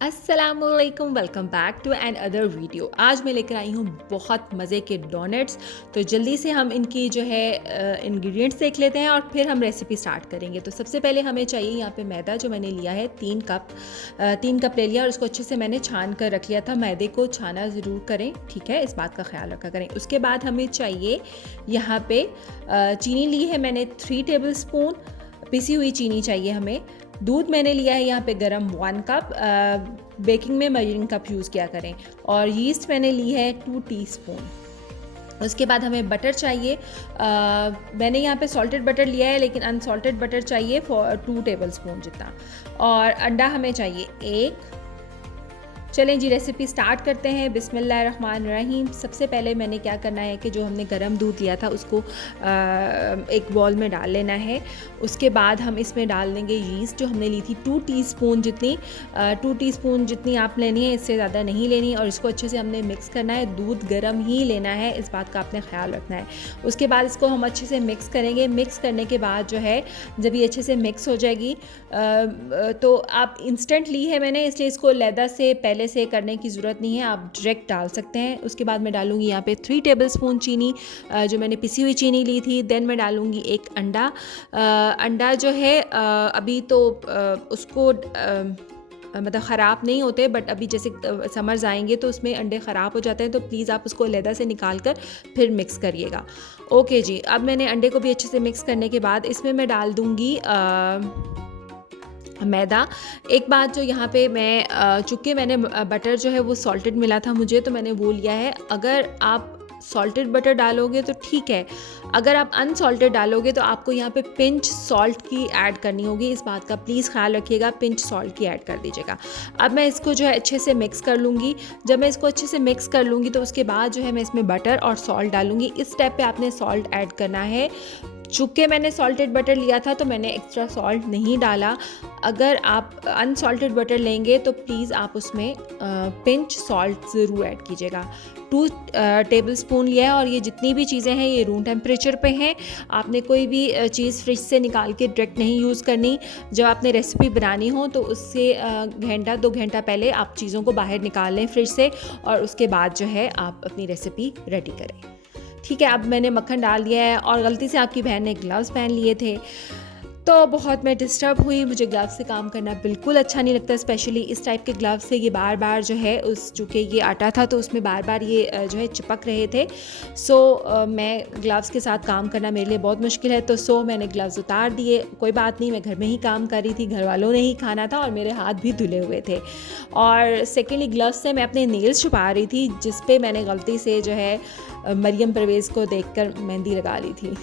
अस्सलामुअलैकुम, welcome back to another video. आज मैं लेकर आई हूँ बहुत मज़े के डोनट्स। तो जल्दी से हम इनकी जो है इंग्रेडिएंट्स देख लेते हैं और फिर हम रेसिपी स्टार्ट करेंगे। तो सबसे पहले हमें चाहिए यहाँ पे मैदा, जो मैंने लिया है 3 कप ले लिया और उसको अच्छे से मैंने छान कर रख लिया था। मैदे को छाना ज़रूर करें, ठीक है, इस बात का ख्याल रखा करें। उसके बाद हमें चाहिए यहाँ पे चीनी ली है मैंने 3 टेबल स्पून, पिसी हुई चीनी चाहिए हमें। दूध मैंने लिया है यहाँ पे गरम 1 कप, बेकिंग में मेजरिंग कप यूज़ किया करें। और यीस्ट मैंने ली है 2 टीस्पून। उसके बाद हमें बटर चाहिए। मैंने यहाँ पे सॉल्टेड बटर लिया है, लेकिन अनसॉल्टेड बटर चाहिए 2 टेबल स्पून जितना। और अंडा हमें चाहिए 1। चलें जी, रेसिपी स्टार्ट करते हैं। बिस्मिल्लाहिर्रहमानिर्रहीम। सबसे पहले मैंने क्या करना है कि जो हमने गर्म दूध लिया था उसको एक बॉल में डाल लेना है। उसके बाद हम इसमें डाल देंगे यीस्ट, जो हमने ली थी 2 टीस्पून जितनी। 2 टीस्पून जितनी आप लेनी है, इससे ज़्यादा नहीं लेनी। और इसको अच्छे से हमने मिक्स करना है। दूध गर्म ही लेना है, इस बात का आपने ख्याल रखना है। उसके बाद इसको हम अच्छे से मिक्स करेंगे। मिक्स करने के बाद जो है, जब ये अच्छे से मिक्स हो जाएगी तो आप इंस्टेंट ली है मैंने, इसलिए इसको लैदा से पहले से करने की ज़रूरत नहीं है, आप डायरेक्ट डाल सकते हैं। उसके बाद मैं डालूंगी यहाँ पे 3 टेबल स्पून चीनी, जो मैंने पिसी हुई चीनी ली थी। देन मैं डालूंगी एक अंडा। अंडा जो है अभी तो उसको मतलब ख़राब नहीं होते, बट अभी जैसे समर्स आएंगे तो उसमें अंडे ख़राब हो जाते हैं, तो प्लीज़ आप उसको अलहदा से निकाल कर फिर मिक्स करिएगा। ओके जी, अब मैंने अंडे को भी अच्छे से मिक्स करने के बाद इसमें मैं डाल दूँगी मैदा। एक बात जो यहाँ पे मैं चूँकि मैंने बटर जो है वो सॉल्टेड मिला था मुझे, तो मैंने वो लिया है। अगर आप सॉल्टेड बटर डालोगे तो ठीक है, अगर आप अनसॉल्टेड डालोगे तो आपको यहाँ पे पिंच सॉल्ट की ऐड करनी होगी। इस बात का प्लीज़ ख्याल रखिएगा, पिंच सॉल्ट की ऐड कर दीजिएगा। अब मैं इसको जो है अच्छे से मिक्स कर लूँगी। जब मैं इसको अच्छे से मिक्स कर लूँगी तो उसके बाद जो है मैं इसमें बटर और सॉल्ट डालूँगी। इस स्टेप पे आपने सॉल्ट ऐड करना है। चूँकि मैंने सॉल्टेड बटर लिया था तो मैंने एक्स्ट्रा सॉल्ट नहीं डाला। अगर आप अनसॉल्टेड बटर लेंगे तो प्लीज़ आप उसमें पिंच सॉल्ट ज़रूर ऐड कीजिएगा। 2 टेबल स्पून लिया है और ये जितनी भी चीज़ें हैं ये रूम टेम्परेचर पे हैं। आपने कोई भी चीज़ फ्रिज से निकाल के डायरेक्ट नहीं यूज़ करनी। जब आपने रेसिपी बनानी हो तो उससे घंटा 2 घंटा पहले आप चीज़ों को बाहर निकाल लें फ्रिज से, और उसके बाद जो है आप अपनी रेसिपी रेडी करें। ठीक है, अब मैंने मक्खन डाल दिया है और गलती से आपकी बहन ने ग्लव्स पहन लिए थे, तो बहुत मैं डिस्टर्ब हुई। मुझे ग्लव्स से काम करना बिल्कुल अच्छा नहीं लगता, स्पेशली इस टाइप के ग्लव्स से। ये बार बार जो है चूँकि ये आटा था तो उसमें बार बार ये जो है चिपक रहे थे। मैं ग्लव्स के साथ काम करना मेरे लिए बहुत मुश्किल है, तो मैंने ग्लव्स उतार दिए। कोई बात नहीं, मैं घर में ही काम कर रही थी, घर वालों ने ही खाना था और मेरे हाथ भी धुले हुए थे। और सेकेंडली ग्लव्स से मैं अपने नेल्स छुपा रही थी, जिस पे मैंने गलती से जो है मरियम परवेज़ को देखकर मेहंदी लगा ली थी।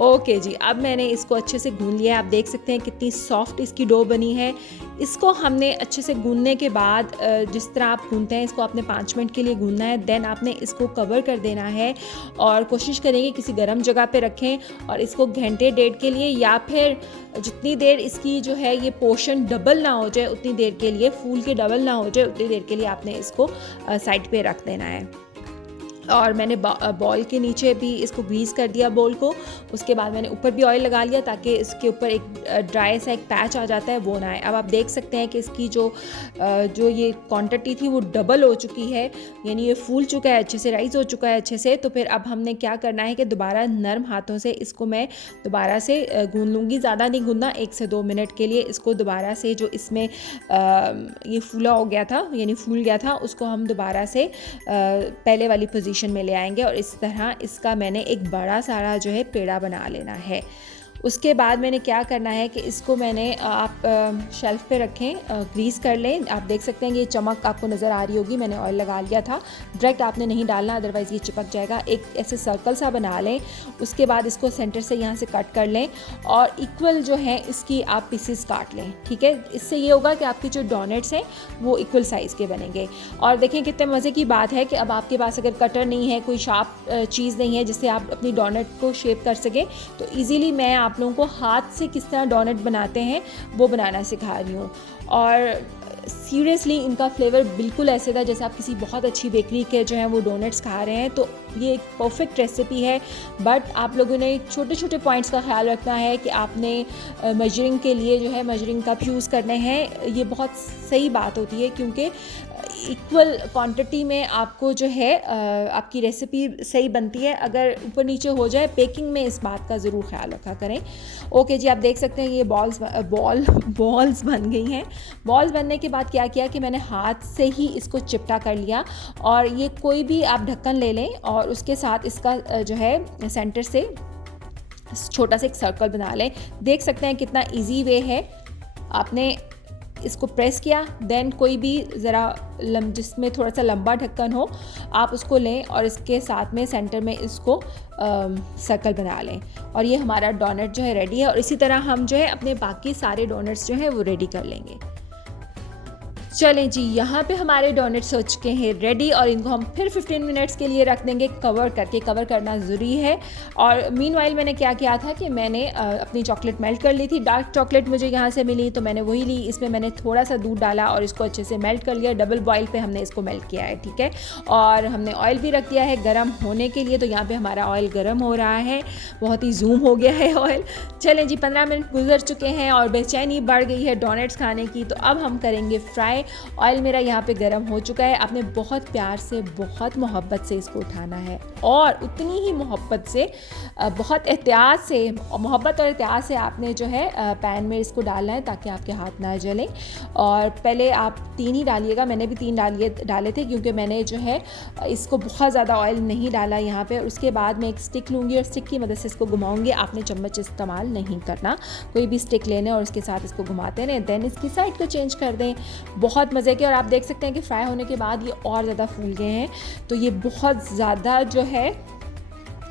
ओके जी, अब मैंने इसको अच्छे से गूंद लिया है। आप देख सकते हैं कितनी सॉफ्ट इसकी डो बनी है। इसको हमने अच्छे से गूंदने के बाद, जिस तरह आप गूंदते हैं इसको आपने 5 मिनट के लिए गूंदना है। देन आपने इसको कवर कर देना है और कोशिश करेंगे किसी गर्म जगह पे रखें और इसको घंटे 1.5 के लिए, या फिर जितनी देर इसकी जो है ये पोर्शन डबल ना हो जाए उतनी देर के लिए, फूल के डबल ना हो जाए उतनी देर के लिए आपने इसको साइड पे रख देना है। और मैंने बॉल के नीचे भी इसको ग्रीस कर दिया बॉल को। उसके बाद मैंने ऊपर भी ऑयल लगा लिया ताकि इसके ऊपर एक ड्राई सा एक पैच आ जाता है, वो ना आए। अब आप देख सकते हैं कि इसकी जो ये क्वांटिटी थी वो डबल हो चुकी है, यानी ये फूल चुका है अच्छे से, राइज हो चुका है अच्छे से। तो फिर अब हमने क्या करना है कि दोबारा नरम हाथों से इसको मैं दोबारा से गूंद लूँगी। ज़्यादा नहीं गूंदना, 1 से 2 मिनट के लिए इसको दोबारा से, जो इसमें ये फूला हो गया था यानी फूल गया था, उसको हम दोबारा से पहले वाली पोजीशन में ले आएंगे। और इस तरह इसका मैंने एक बड़ा सारा जो है पेड़ा बना लेना है। उसके बाद मैंने क्या करना है कि इसको मैंने आप शेल्फ़ पे रखें, ग्रीस कर लें। आप देख सकते हैं कि ये चमक आपको नज़र आ रही होगी, मैंने ऑयल लगा लिया था। डायरेक्ट आपने नहीं डालना, अदरवाइज़ ये चिपक जाएगा। एक ऐसे सर्कल सा बना लें। उसके बाद इसको सेंटर से यहाँ से कट कर लें और इक्वल जो है इसकी आप पीसेस काट लें। ठीक है, इससे ये होगा कि आपके जो डोनट्स हैं वो इक्वल साइज़ के बनेंगे। और देखें कितने मज़े की बात है कि अब आपके पास अगर कटर नहीं है, कोई शार्प चीज़ नहीं है जिससे आप अपनी डोनट को शेप कर सकें, तो ईज़िली मैं आप लोगों को हाथ से किस तरह डोनट बनाते हैं वो बनाना सिखा रही हूँ। और सीरियसली इनका फ्लेवर बिल्कुल ऐसे था जैसे आप किसी बहुत अच्छी बेकरी के जो है वो डोनट्स खा रहे हैं। तो ये एक परफेक्ट रेसिपी है। बट आप लोगों ने छोटे छोटे पॉइंट्स का ख्याल रखना है कि आपने मेजरिंग के लिए जो है मेजरिंग कप यूज़ करने हैं। ये बहुत सही बात होती है क्योंकि इक्वल क्वांटिटी में आपको जो है आपकी रेसिपी सही बनती है। अगर ऊपर नीचे हो जाए बेकिंग में, इस बात का ज़रूर ख्याल रखा करें। ओके जी, आप देख सकते हैं ये बॉल्स बन गई हैं। बॉल्स बनने के बाद क्या किया कि मैंने हाथ से ही इसको चिपटा कर लिया, और ये कोई भी आप ढक्कन ले लें और उसके साथ इसका जो है सेंटर से छोटा सा एक सर्कल बना लें। देख सकते हैं कितना इजी वे है। आपने इसको प्रेस किया, देन कोई भी ज़रा जिसमें थोड़ा सा लंबा ढक्कन हो आप उसको लें और इसके साथ में सेंटर में इसको सर्कल बना लें, और ये हमारा डोनट जो है रेडी है। और इसी तरह हम जो है अपने बाकी सारे डोनट्स जो है वो रेडी कर लेंगे। चलें जी, यहाँ पे हमारे डोनट्स हो चुके हैं रेडी, और इनको हम फिर 15 मिनट्स के लिए रख देंगे कवर करके। कवर करना ज़रूरी है। और मीनवाइल मैंने क्या किया था कि मैंने अपनी चॉकलेट मेल्ट कर ली थी। डार्क चॉकलेट मुझे यहाँ से मिली तो मैंने वही ली। इसमें मैंने थोड़ा सा दूध डाला और इसको अच्छे से मेल्ट कर लिया। डबल बॉयल पे हमने इसको मेल्ट किया है, ठीक है। और हमने ऑयल भी रख दिया है गर्म होने के लिए। तो यहाँ पर हमारा ऑयल गर्म हो रहा है, बहुत ही जूम हो गया है ऑयल। चलें जी, 15 मिनट गुजर चुके हैं और बेचैनी बढ़ गई है डोनट्स खाने की। तो अब हम करेंगे फ्राई। ऑयल मेरा यहाँ पे गर्म हो चुका है। आपने बहुत प्यार से, बहुत मोहब्बत से इसको उठाना है, और उतनी ही मोहब्बत से, बहुत एहतियात से, मोहब्बत और एहतियात से आपने जो है पैन में इसको डालना है ताकि आपके हाथ ना जलें। और पहले आप 3 ही डालिएगा, मैंने भी 3 डाले थे क्योंकि मैंने जो है इसको बहुत ज़्यादा ऑयल नहीं डाला यहाँ पे। उसके बाद मैं एक स्टिक लूँगी और स्टिक की मदद से इसको घुमाऊँगी। आपने चम्मच इस्तेमाल नहीं करना, कोई भी स्टिक लेने और उसके साथ इसको घुमाते रहें। देन इसकी साइड को चेंज कर दें। बहुत मज़े के, और आप देख सकते हैं कि फ्राई होने के बाद ये और ज़्यादा फूल गए हैं। तो ये बहुत ज़्यादा जो है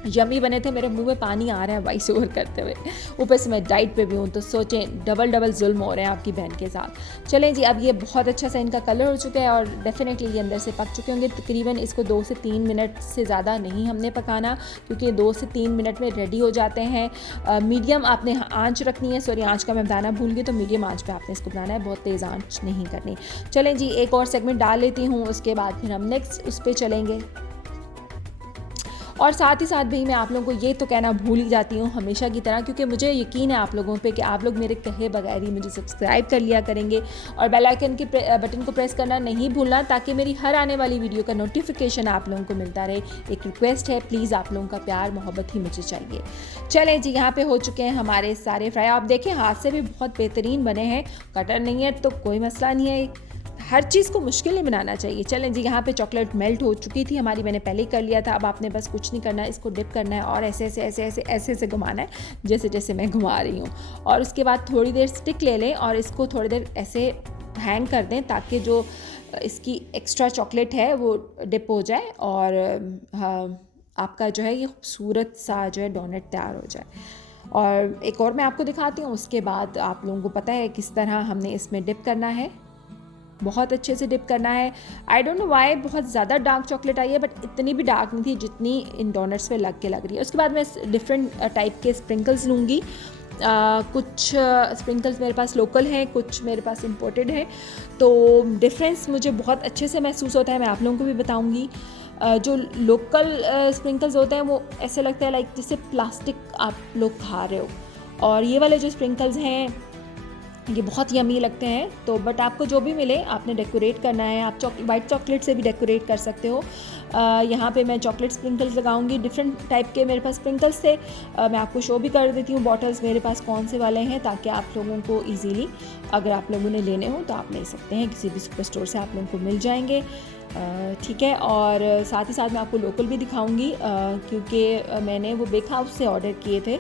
यमी बने थे। मेरे मुंह में पानी आ रहा है वॉइस ओवर करते हुए। ऊपर से मैं डाइट पे भी हूँ, तो सोचें डबल जुल्म हो रहे हैं आपकी बहन के साथ। चलें जी, अब ये बहुत अच्छा सा इनका कलर हो चुका है और डेफिनेटली ये अंदर से पक चुके होंगे। तकरीबन इसको 2 से 3 मिनट से ज़्यादा नहीं हमने पकाना, क्योंकि 2 से 3 मिनट में रेडी हो जाते हैं। मीडियम आपने आँच रखनी है। सॉरी, आँच का मैं बताना भूल गई, तो मीडियम आँच पर आपने इसको बनाना है, बहुत तेज़ आँच नहीं करनी। चलें जी, एक और सेगमेंट डाल लेती हूँ, उसके बाद फिर हम नेक्स्ट उस पर चलेंगे। और साथ ही साथ भी मैं आप लोगों को ये तो कहना भूल ही जाती हूँ हमेशा की तरह, क्योंकि मुझे यकीन है आप लोगों पे कि आप लोग मेरे कहे बगैर ही मुझे सब्सक्राइब कर लिया करेंगे, और बेल आइकन के बटन को प्रेस करना नहीं भूलना, ताकि मेरी हर आने वाली वीडियो का नोटिफिकेशन आप लोगों को मिलता रहे। एक रिक्वेस्ट है, प्लीज़ आप लोगों का प्यार मोहब्बत ही मुझे चाहिए। चलें जी, यहाँ पर हो चुके हैं हमारे सारे फ्राई। आप देखें हाथ से भी बहुत बेहतरीन बने हैं। कटर नहीं है तो कोई मसला नहीं है, हर चीज़ को मुश्किल नहीं बनाना चाहिए। चलें जी, यहाँ पे चॉकलेट मेल्ट हो चुकी थी हमारी, मैंने पहले ही कर लिया था। अब आपने बस कुछ नहीं करना है, इसको डिप करना है और ऐसे घुमाना है, जैसे जैसे मैं घुमा रही हूँ। और उसके बाद थोड़ी देर स्टिक ले लें और इसको थोड़ी देर ऐसे हैंग कर दें, ताकि जो इसकी एक्स्ट्रा चॉकलेट है वो डिप हो जाए और आपका जो है ये खूबसूरत सा जो है डोनट तैयार हो जाए। और एक और मैं आपको दिखाती हूँ, उसके बाद आप लोगों को पता है किस तरह हमने इसमें डिप करना है। बहुत अच्छे से डिप करना है। आई डोंट नो वाई बहुत ज़्यादा डार्क चॉकलेट आई है, बट इतनी भी डार्क नहीं थी जितनी इन डोनट्स पे लग रही है। उसके बाद मैं डिफरेंट टाइप के स्प्रिंकल्स लूँगी। कुछ स्प्रिंकल्स मेरे पास लोकल हैं, कुछ मेरे पास इंपोर्टेड हैं, तो डिफरेंस मुझे बहुत अच्छे से महसूस होता है। मैं आप लोगों को भी बताऊँगी। जो लोकल स्प्रिंकल्स होते हैं वो ऐसे लगता है लाइक जैसे प्लास्टिक आप लोग खा रहे हो, और ये वाले जो स्प्रिंकल्स हैं ये बहुत यमी लगते हैं। तो बट आपको जो भी मिले आपने डेकोरेट करना है। आप वाइट चॉकलेट से भी डेकोरेट कर सकते हो। यहाँ पे मैं चॉकलेट स्प्रिंकल्स लगाऊंगी। डिफरेंट टाइप के मेरे पास स्प्रिंकल्स थे, मैं आपको शो भी कर देती हूँ बॉटल्स मेरे पास कौन से वाले हैं, ताकि आप लोगों को इजीली अगर आप लोगों ने लेने हो तो आप ले सकते हैं, किसी भी सुपर स्टोर से आप लोगों को मिल जाएंगे। ठीक है। और साथ ही साथ मैं आपको लोकल भी दिखाऊंगी, क्योंकि मैंने वो बेक हाउस से ऑर्डर किए थे,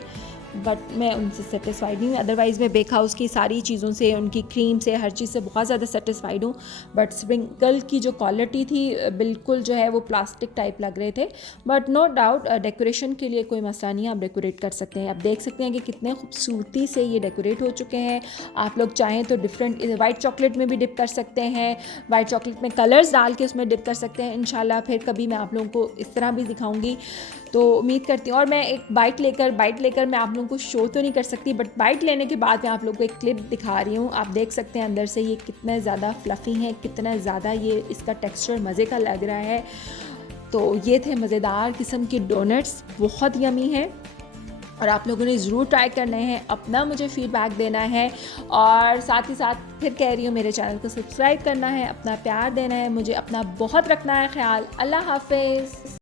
बट मैं उनसे सेटिस्फाइड नहीं हूँ। अदरवाइज़ मैं बेक हाउस की सारी चीज़ों से, उनकी क्रीम से, हर चीज़ से बहुत ज़्यादा सेटिस्फाइड हूँ। बट स्प्रिंकल की जो क्वालिटी थी बिल्कुल जो है वो प्लास्टिक टाइप लग रहे थे। बट नो डाउट डेकोरेशन के लिए कोई मसला नहीं है, आप डेकोरेट कर सकते हैं। आप देख सकते हैं कि कितने खूबसूरती से ये डेकोरेट हो चुके हैं। आप लोग चाहें तो डिफरेंट वाइट चॉकलेट में भी डिप कर सकते हैं, वाइट चॉकलेट में कलर्स डाल के उसमें डिप कर सकते हैं। इंशाल्लाह फिर कभी मैं आप लोगों को इस तरह भी दिखाऊंगी, तो उम्मीद करती हूँ। और मैं एक बाइट लेकर मैं आप लोगों को शो तो नहीं कर सकती, बट बाइट लेने के बाद मैं आप लोगों को एक क्लिप दिखा रही हूँ। आप देख सकते हैं अंदर से ये कितने ज़्यादा फ्लफ़ी हैं, कितना ज़्यादा ये इसका टेक्सचर मज़े का लग रहा है। तो ये थे मज़ेदार किस्म के डोनट्स, बहुत यमी हैं और आप लोगों ने ज़रूर ट्राई करने हैं, अपना मुझे फ़ीडबैक देना है और साथ ही साथ फिर कह रही हूँ मेरे चैनल को सब्सक्राइब करना है, अपना प्यार देना है मुझे, अपना बहुत रखना है ख़्याल। अल्लाह हाफ़िज़।